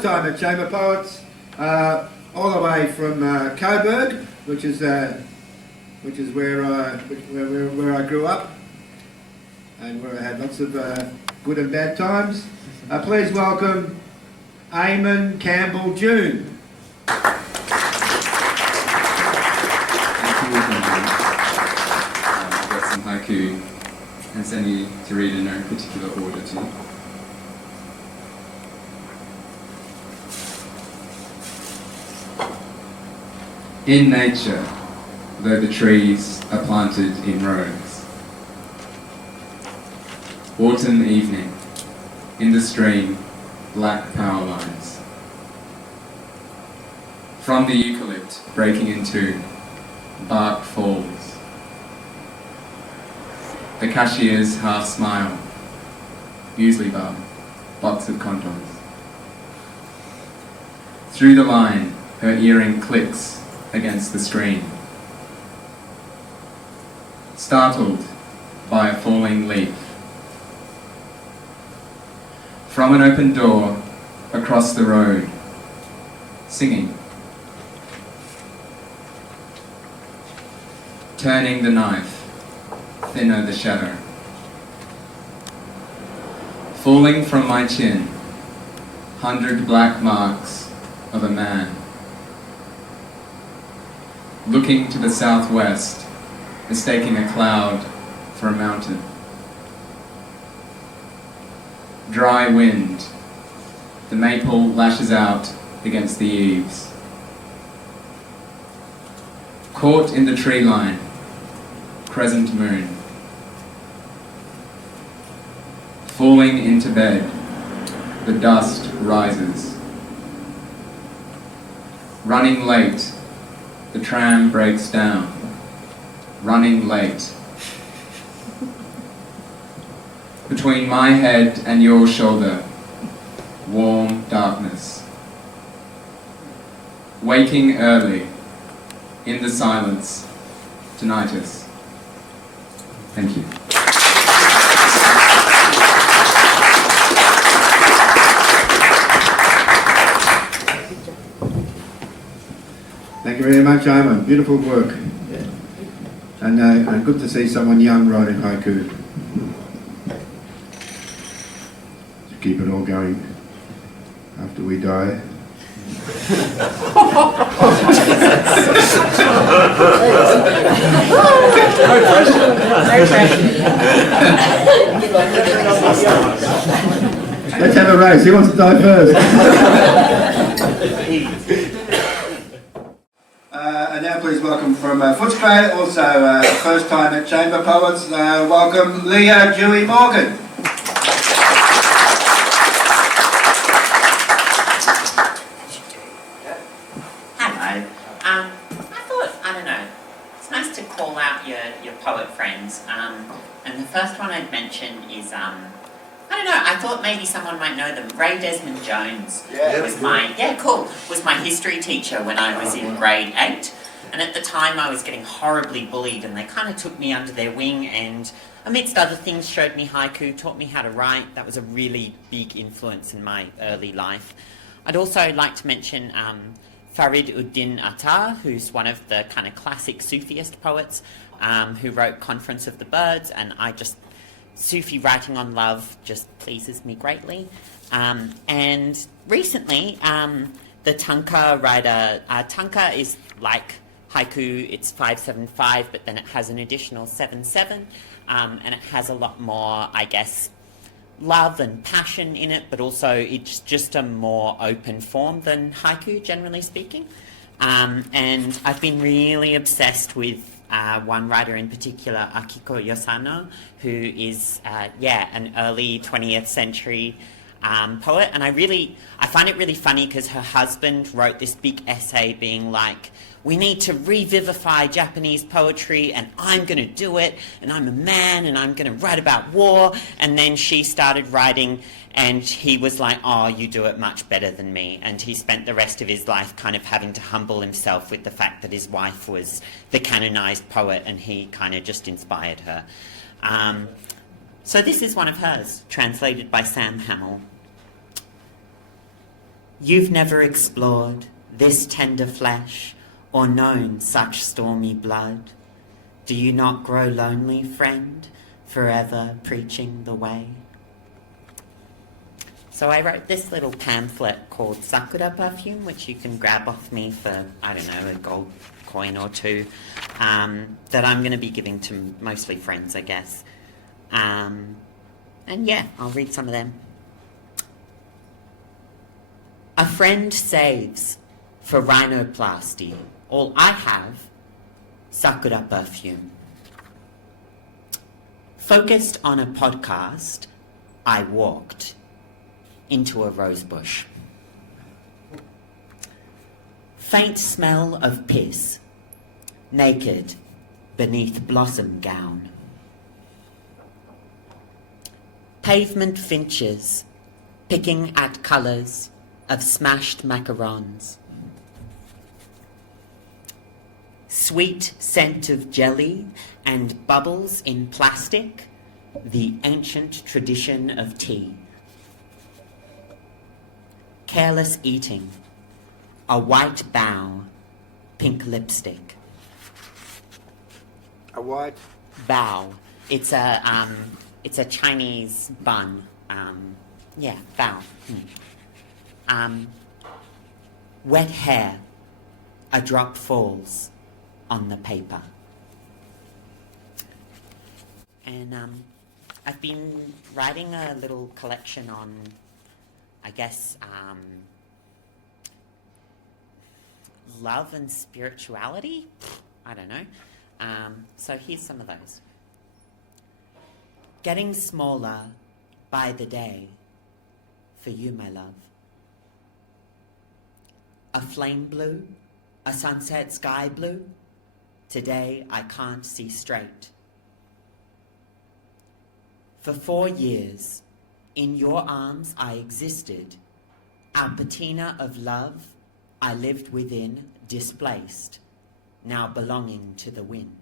first time at Chamber Poets, all the way from Coburg, which is where I grew up, and where I had lots of good and bad times. Please welcome Eamon Campbell-June. Thank you. I've got some haiku and send you to read in no particular order too. In nature, though the trees are planted in rows, autumn evening, in the stream, black power lines. From the eucalypt breaking in two, bark falls. The cashier's half smile, muesli bar, box of condoms. Through the line, her earring clicks against the screen. Startled by a falling leaf. From an open door, across the road, singing. Turning the knife, thinner the shadow. Falling from my chin, 100 black marks of a man. Looking to the southwest, mistaking a cloud for a mountain. Dry wind, the maple lashes out against the eaves. Caught in the tree line, crescent moon. Falling into bed, the dust rises. Running late, the tram breaks down. Running late. Between my head and your shoulder, warm darkness. Waking early, in the silence, tinnitus. Thank you. Thank you very much, Eamon. Beautiful work. And good to see someone young writing haiku. To keep it all going after we die. Let's have a race. Who wants to die first? And now please welcome from Footscray, also first time at Chamber Poets, welcome Dewey Morgan. Hello. I thought, I don't know, it's nice to call out your poet friends. And the first one I'd mention is, I don't know, I thought maybe someone might know them. Ray Desmond Jones was my history teacher when I was in grade 8. And at the time I was getting horribly bullied, and they kind of took me under their wing and, amidst other things, showed me haiku, taught me how to write. That was a really big influence in my early life. I'd also like to mention Farid Uddin Attar, who's one of the kind of classic Sufiist poets, who wrote Conference of the Birds, and Sufi writing on love just pleases me greatly. And recently, the Tanka writer, Tanka is like haiku, it's 5/7/5, but then it has an additional 7/7, and it has a lot more, I guess, love and passion in it, but also it's just a more open form than haiku, generally speaking. And I've been really obsessed with one writer in particular, Akiko Yosano, who is, an early 20th century poet. And I find it really funny because her husband wrote this big essay being like, we need to revivify Japanese poetry, and I'm going to do it, and I'm a man, and I'm going to write about war. And then she started writing, and he was like, oh, you do it much better than me. And he spent the rest of his life kind of having to humble himself with the fact that his wife was the canonized poet, and he kind of just inspired her. So this is one of hers, translated by Sam Hamill. You've never explored this tender flesh or known such stormy blood. Do you not grow lonely, friend, forever preaching the way? So I wrote this little pamphlet called Sakura Perfume, which you can grab off me for, I don't know, a gold coin or two, that I'm going to be giving to mostly friends, I guess. And yeah, I'll read some of them. A friend saves for rhinoplasty. All I have, Sakura Perfume. Focused on a podcast, I walked into a rosebush. Faint smell of piss, naked beneath blossom gown. Pavement finches picking at colours of smashed macarons. Sweet scent of jelly and bubbles in plastic, the ancient tradition of tea. Careless eating, a white bow, pink lipstick. A white? Bao. It's a Chinese bun. Yeah, bao. Wet hair. A drop falls on the paper. And I've been writing a little collection on, I guess, love and spirituality? I don't know. So here's some of those. Getting smaller by the day for you, my love. A flame blue, a sunset sky blue. Today I can't see straight. For 4 years, in your arms I existed. Our patina of love I lived within, displaced, now belonging to the wind.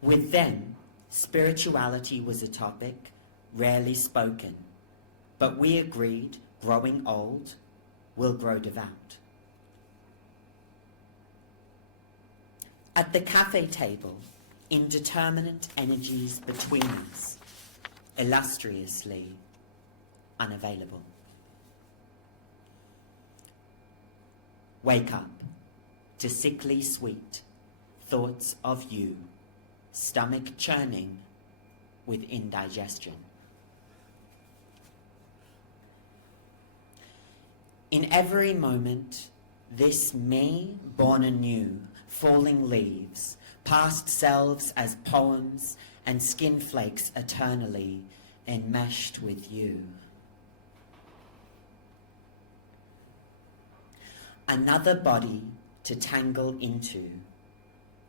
With them, spirituality was a topic, rarely spoken, but we agreed, growing old, will grow devout. At the cafe table, indeterminate energies between us, illustriously unavailable. Wake up to sickly sweet thoughts of you, stomach churning with indigestion. In every moment, this me born anew, falling leaves, past selves as poems and skin flakes eternally enmeshed with you. Another body to tangle into,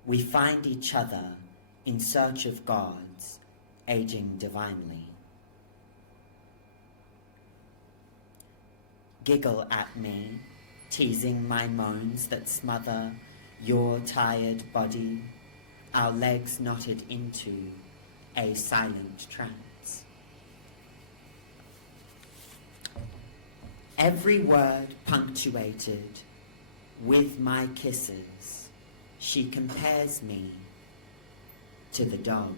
we find each other in search of gods, aging divinely. Giggle at me, teasing my moans that smother your tired body, our legs knotted into a silent trance. Every word punctuated with my kisses, she compares me to the dog.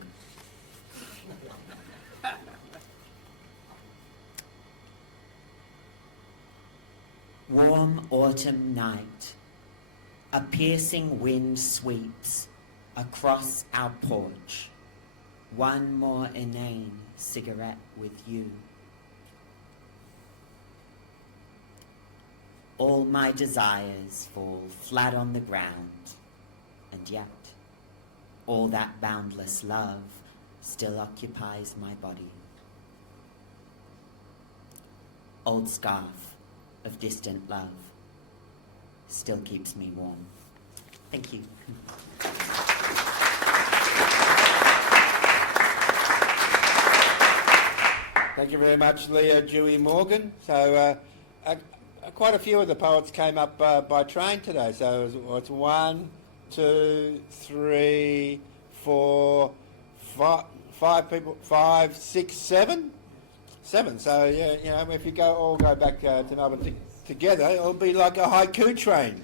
Warm autumn night, a piercing wind sweeps across our porch. One more inane cigarette with you. All my desires fall flat on the ground, and yet all that boundless love still occupies my body. Old scarf of distant love still keeps me warm. Thank you. Thank you very much, Leah Dewey Morgan. So quite a few of the poets came up by train today. So it's 1, 2, 3, 4, 5 people, 5, 6, 7. 7. So yeah, you know, if you all go back to Melbourne together, it'll be like a haiku train.